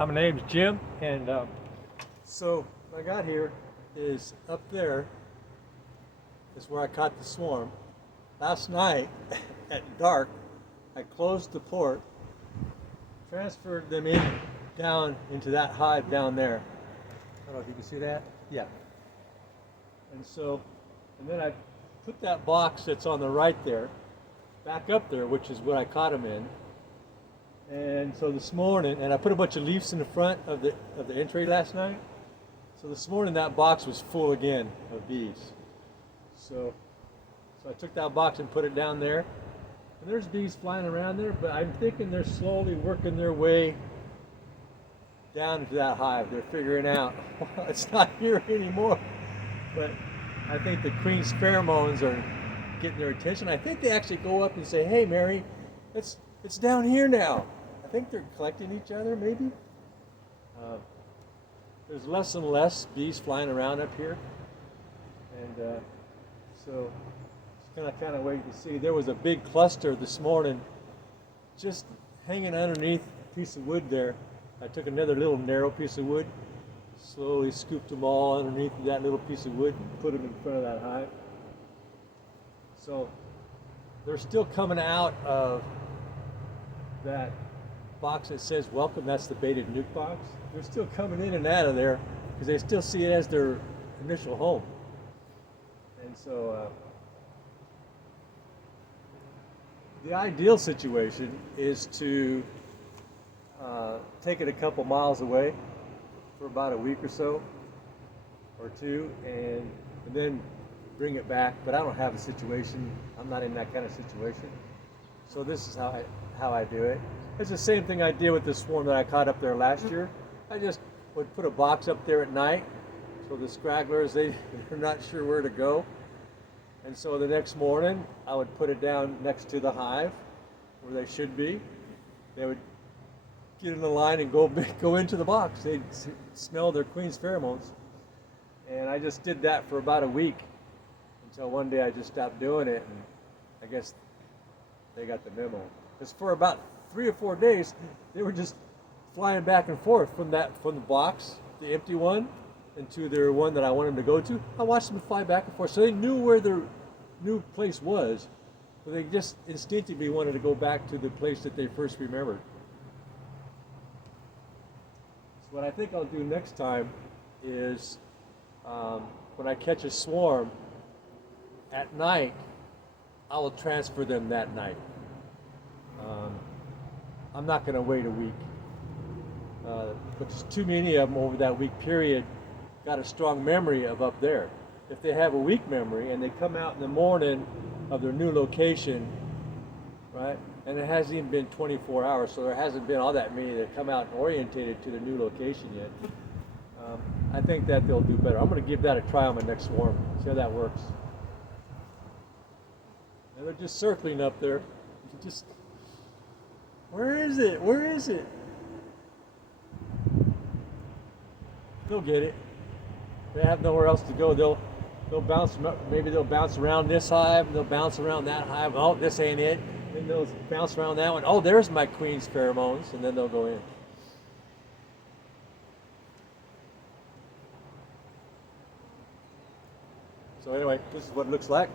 My name's Jim, and so what I got here is up there is where I caught the swarm. Last night at dark, I closed the port, transferred them down into that hive down there. I don't know if you can see that. Yeah. And then I put that box that's on the right there back up there, which is what I caught them in. And so this morning, and I put a bunch of leaves in the front of the entry last night. So this morning that box was full again of bees. So I took that box and put it down there. And there's bees flying around there, but I'm thinking they're slowly working their way down into that hive. They're figuring out, well, it's not here anymore. But I think the queen's pheromones are getting their attention. I think they actually go up and say, "Hey, Mary, it's down here now." I think they're collecting each other, maybe. There's less and less bees flying around up here, and so it's kind of waiting to see. There was a big cluster this morning, just hanging underneath a piece of wood there. I took another little narrow piece of wood, slowly scooped them all underneath that little piece of wood, and put them in front of that hive. So they're still coming out of that box that says welcome. That's the baited Nuckbox. They're still coming in and out of there because they still see it as their initial home. And so the ideal situation is to take it a couple miles away for about a week or so, or two, and then bring it back. But I don't have a situation. I'm not in that kind of situation. So this is how I do it. It's the same thing I did with the swarm that I caught up there last year. I just would put a box up there at night, so the scragglers, they're not sure where to go. And so the next morning, I would put it down next to the hive, where they should be. They would get in the line and go into the box. They'd smell their queen's pheromones. And I just did that for about a week, until one day I just stopped doing it, and I guess they got the memo. Because for about 3 or 4 days, they were just flying back and forth from the box, the empty one, into their one that I wanted them to go to. I watched them fly back and forth, so they knew where their new place was, but they just instinctively wanted to go back to the place that they first remembered. So what I think I'll do next time is, when I catch a swarm at night, I will transfer them that night. I'm not going to wait a week. But there's too many of them over that week period got a strong memory of up there. If they have a weak memory and they come out in the morning of their new location, right, and it hasn't even been 24 hours, so there hasn't been all that many that come out and orientated to the new location yet, I think that they'll do better. I'm going to give that a try on my next swarm, see how that works. And they're just circling up there. Just, where is it? Where is it? They'll get it. They have nowhere else to go. They'll bounce. Maybe they'll bounce around this hive. They'll bounce around that hive. Oh, this ain't it. Then they'll bounce around that one. Oh, there's my queen's pheromones, and then they'll go in. So anyway, this is what it looks like.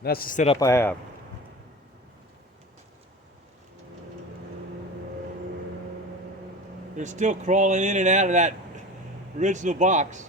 That's the setup I have. They're still crawling in and out of that original box.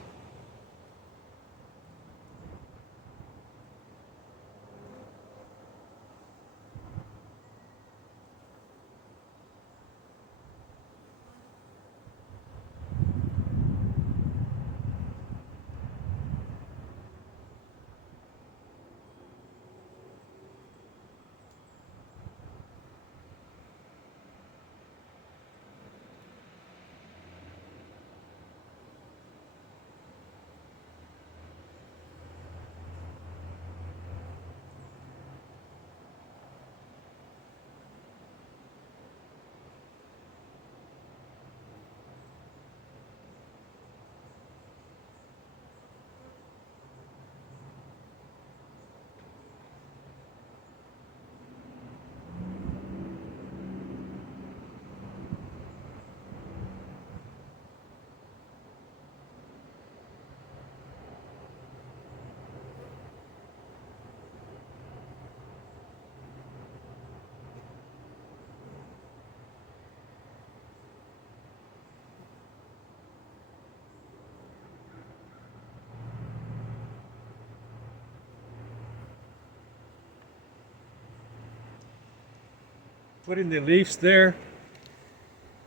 putting the leaves there,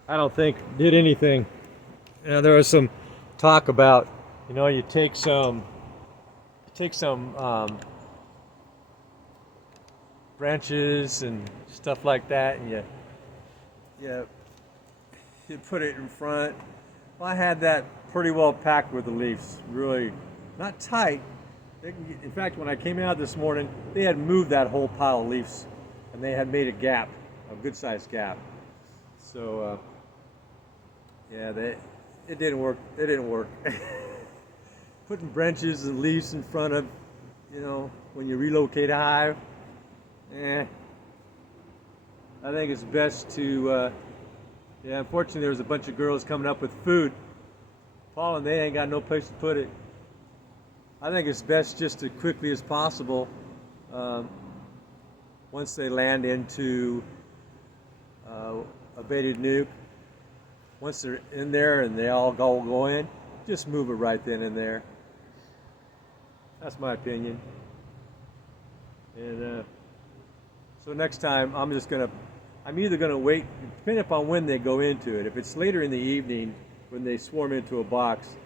I don't think did anything. There was some talk about, you take some branches and stuff like that, and you put it in front. Well, I had that pretty well packed with the leaves, really not tight. In fact, when I came out this morning, they had moved that whole pile of leaves, and they had made a gap, a good-sized gap. So, it didn't work. It didn't work. Putting branches and leaves in front of, when you relocate a hive, I think it's best to, unfortunately there was a bunch of girls coming up with food. Pollen, they ain't got no place to put it. I think it's best just to quickly as possible, once they land into a baited nuke, once they're in there and they all go in, just move it right then and there. That's my opinion. And so next time I'm either gonna wait, depending upon when they go into it. If it's later in the evening when they swarm into a box,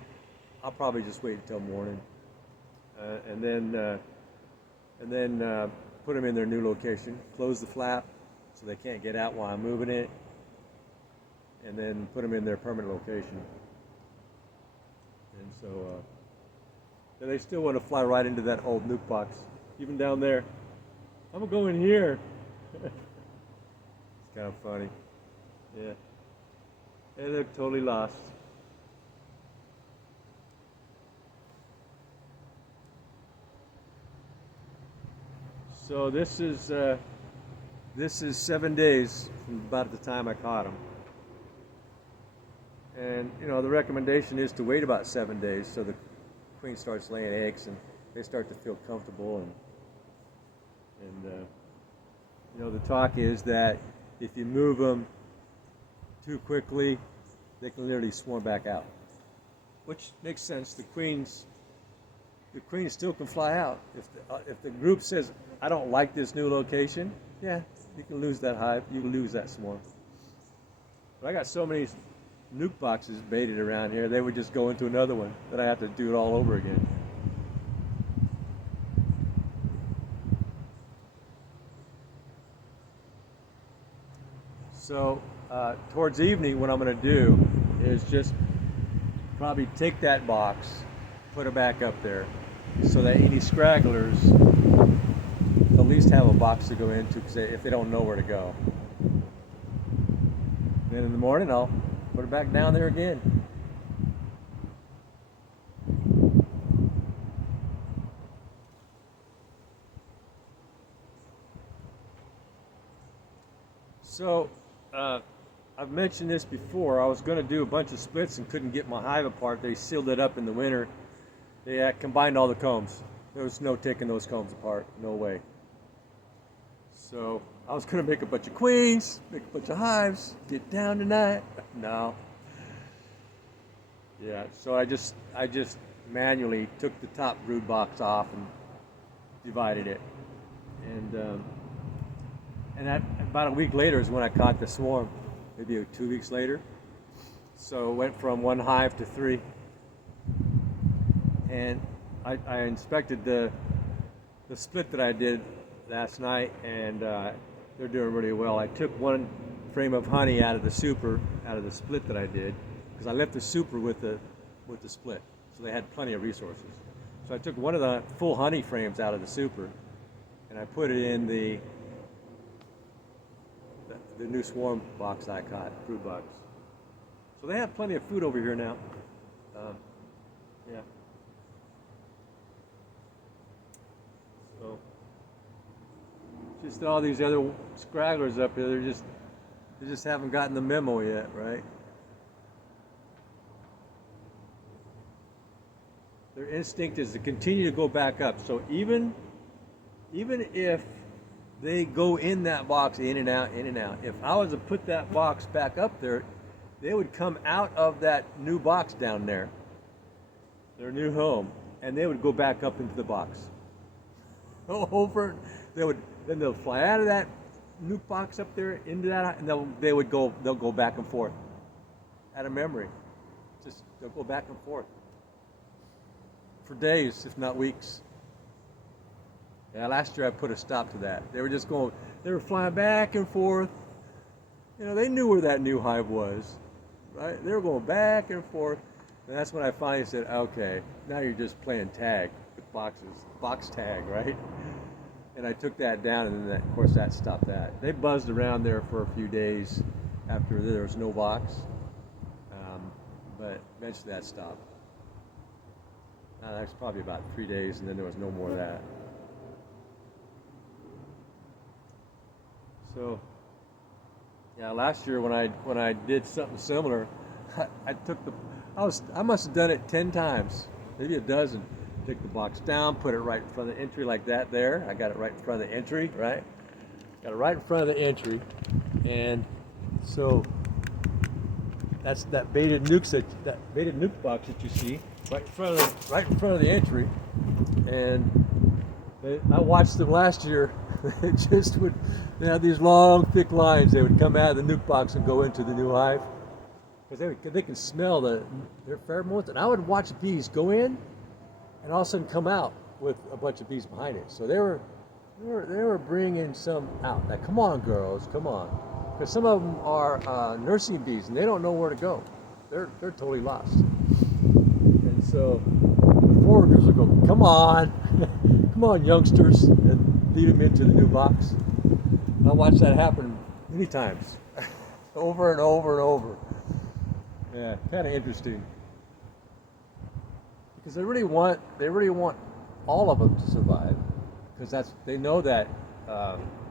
I'll probably just wait until morning. And then put them in their new location, close the flap so they can't get out while I'm moving it, and then put them in their permanent location. And so they still want to fly right into that old Nuckbox, even down there. I'm gonna go in here. It's kind of funny. Yeah. They look totally lost. So this is 7 days from about the time I caught them. And the recommendation is to wait about 7 days so the queen starts laying eggs and they start to feel comfortable. And the talk is that if you move them too quickly, they can literally swarm back out, which makes sense. The queens still can fly out. If the group says, I don't like this new location, you can lose that hive, you can lose that swarm. But I got so many nuke boxes baited around here, they would just go into another one, then I have to do it all over again. So towards evening, what I'm going to do is just probably take that box, put it back up there, so that any scragglers at least have a box to go into if they don't know where to go. Then in the morning, I'll put it back down there again. So, I've mentioned this before. I was going to do a bunch of splits and couldn't get my hive apart. They sealed it up in the winter. They combined all the combs. There was no taking those combs apart. No way. So I was going to make a bunch of queens, make a bunch of hives, get down tonight. No. Yeah, so I just manually took the top brood box off and divided it. And about a week later is when I caught the swarm, maybe 2 weeks later. So it went from 1 hive to 3. And I inspected the split that I did last night, and they're doing really well. I took 1 frame of honey out of the split that I did, because I left the super with the split, so they had plenty of resources. So I took 1 of the full honey frames out of the super, and I put it in the new swarm box I caught, brood box. So they have plenty of food over here now. Yeah. So just all these other scragglers up here, they just haven't gotten the memo yet, right? Their instinct is to continue to go back up. So even if they go in that box, in and out, if I was to put that box back up there, they would come out of that new box down there, their new home, and they would go back up into the box. Over, then they'll fly out of that Nuckbox up there into that, and they'll go back and forth out of memory. Just they'll go back and forth for days, if not weeks. Yeah, last year I put a stop to that. They were flying back and forth. You know, they knew where that new hive was, right? They were going back and forth. And that's when I finally said, okay, now you're just playing tag with boxes, box tag, right? And I took that down, and then of course that stopped that. They buzzed around there for a few days after there was no box, but eventually that stopped. That was probably about 3 days, and then there was no more of that. So, yeah, last year when I did something similar, I must have done it 10 times, maybe a dozen. Take the box down, put it right in front of the entry like that there. I got it right in front of the entry, right? Got it right in front of the entry, and so that's that baited nuke box that you see right in front of the entry. And I watched them last year. They just would, they had these long, thick lines. They would come out of the nuke box and go into the new hive because they can smell their pheromones. And I would watch bees go in and all of a sudden come out with a bunch of bees behind it. So they were bringing some out. Now, come on, girls, come on, because some of them are nursing bees and they don't know where to go. They're totally lost. And so the foragers will go, come on, come on, youngsters, and lead them into the new box. And I watched that happen many times, over and over and over. Yeah, kind of interesting. Because they really want all of them to survive, because they know that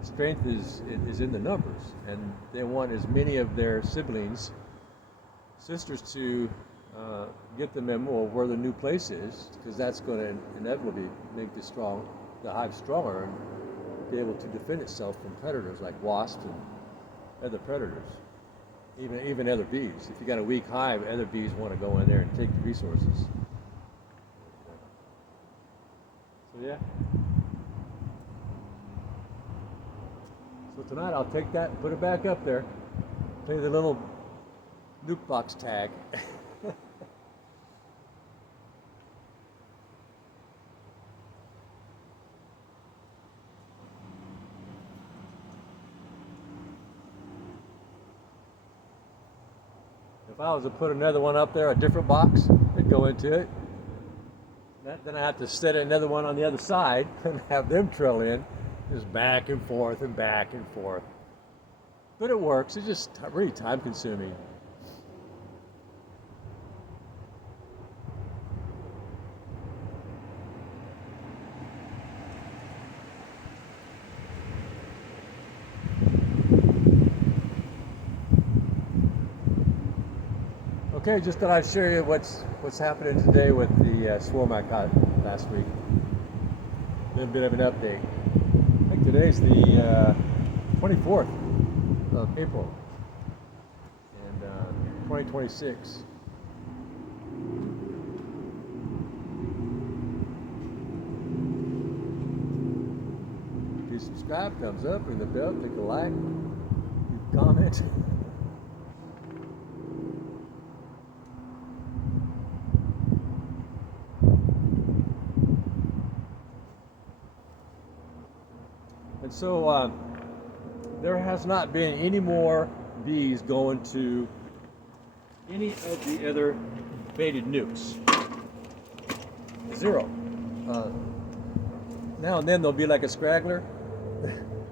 strength is in the numbers, and they want as many of their sisters to get the memo of where the new place is, because that's going to inevitably make the hive stronger and be able to defend itself from predators like wasps and other predators, even other bees. If you got a weak hive, other bees want to go in there and take the resources. So yeah. So tonight I'll take that and put it back up there. Play the little Nuckbox tag. If I was to put another one up there, a different box, it'd go into it. Then I have to set another one on the other side and have them trail in, just back and forth and back and forth. But it works. It's just really time consuming. Okay, just thought I'd share you what's happening today with the swarm I caught last week. A bit of an update. I think today's the 24th of April, and 2026. If you subscribe, thumbs up, ring the bell, click a like, comment. And so there has not been any more bees going to any of the other baited nukes. Zero. Now and then there'll be like a straggler.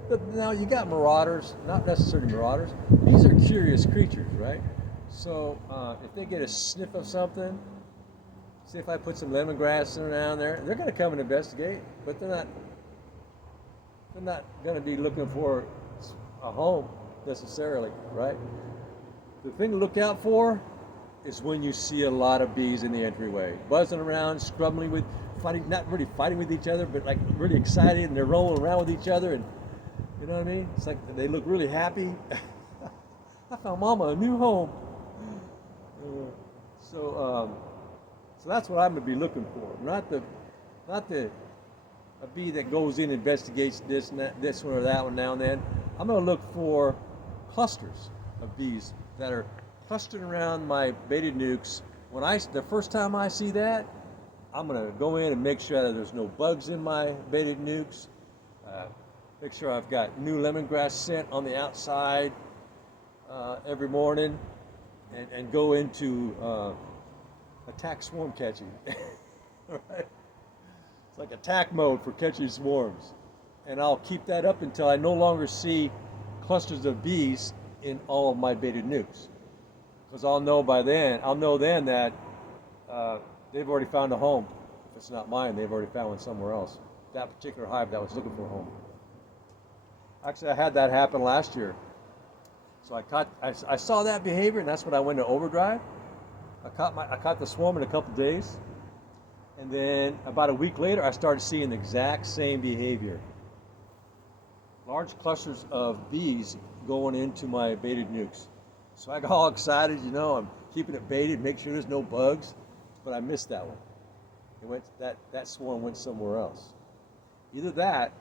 But now you got marauders, not necessarily marauders. These are curious creatures, right? So if they get a sniff of something, see if I put some lemongrass around there, they're going to come and investigate, but they're not going to be looking for a home necessarily, right? The thing to look out for is when you see a lot of bees in the entryway, buzzing around, scrubbing not really fighting with each other, but like really excited, and they're rolling around with each other, and you know what I mean? It's like they look really happy. I found Mama a new home. So that's what I'm going to be looking for, not a bee that goes in and investigates this one or that one now and then. I'm going to look for clusters of bees that are clustering around my baited nukes. The first time I see that, I'm going to go in and make sure that there's no bugs in my baited nukes. Make sure I've got new lemongrass scent on the outside every morning, and go into attack swarm catching. Right? It's like attack mode for catching swarms. And I'll keep that up until I no longer see clusters of bees in all of my baited nukes. Because I'll know then that they've already found a home. If it's not mine, they've already found one somewhere else. That particular hive that was looking for a home. Actually, I had that happen last year. So I saw that behavior, and that's when I went to overdrive. I caught the swarm in a couple days, and then about a week later, I started seeing the exact same behavior. Large clusters of bees going into my baited nukes. So I got all excited, I'm keeping it baited, make sure there's no bugs, but I missed that one. That swarm went somewhere else. Either that,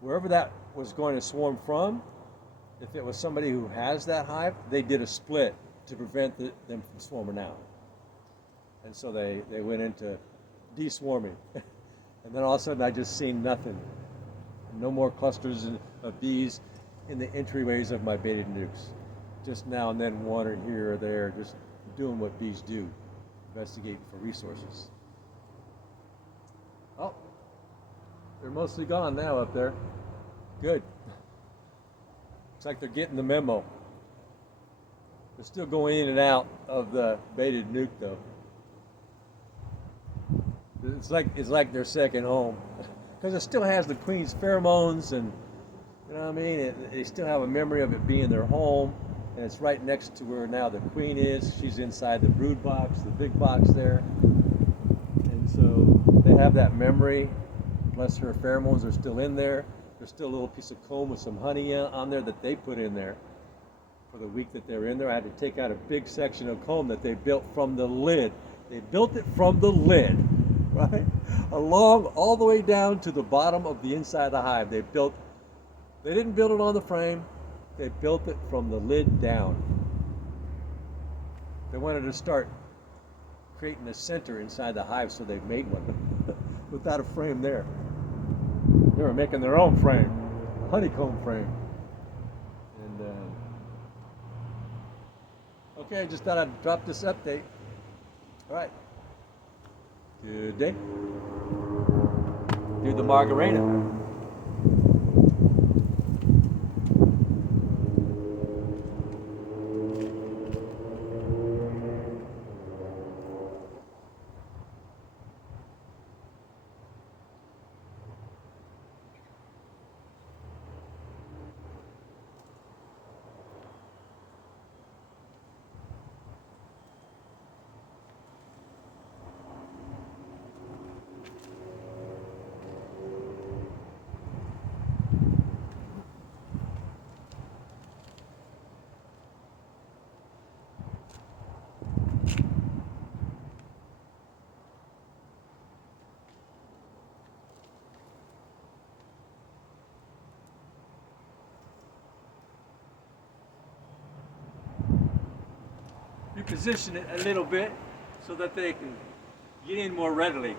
wherever that was going to swarm from, if it was somebody who has that hive, they did a split to prevent them from swarming out. And so they went into deswarming. And then all of a sudden I just seen nothing. No more clusters of bees in the entryways of my baited nukes. Just now and then wandering here or there, just doing what bees do, investigating for resources. Oh, they're mostly gone now up there. Good. Looks like they're getting the memo. They're still going in and out of the baited nuke though. It's like their second home. Because it still has the queen's pheromones, and you know what I mean? They still have a memory of it being their home, and it's right next to where now the queen is. She's inside the brood box, the big box there. And so they have that memory, plus her pheromones are still in there. There's still a little piece of comb with some honey on there that they put in there. For the week that they were in there, I had to take out a big section of comb that they built from the lid. They built it from the lid, right? Along all the way down to the bottom of the inside of the hive. They didn't build it on the frame, they built it from the lid down. They wanted to start creating a center inside the hive, so they made one without a frame there. They were making their own frame, honeycomb frame. And okay, just thought I'd drop this update. All right. Good day. Do the Margarita. Reposition it a little bit so that they can get in more readily.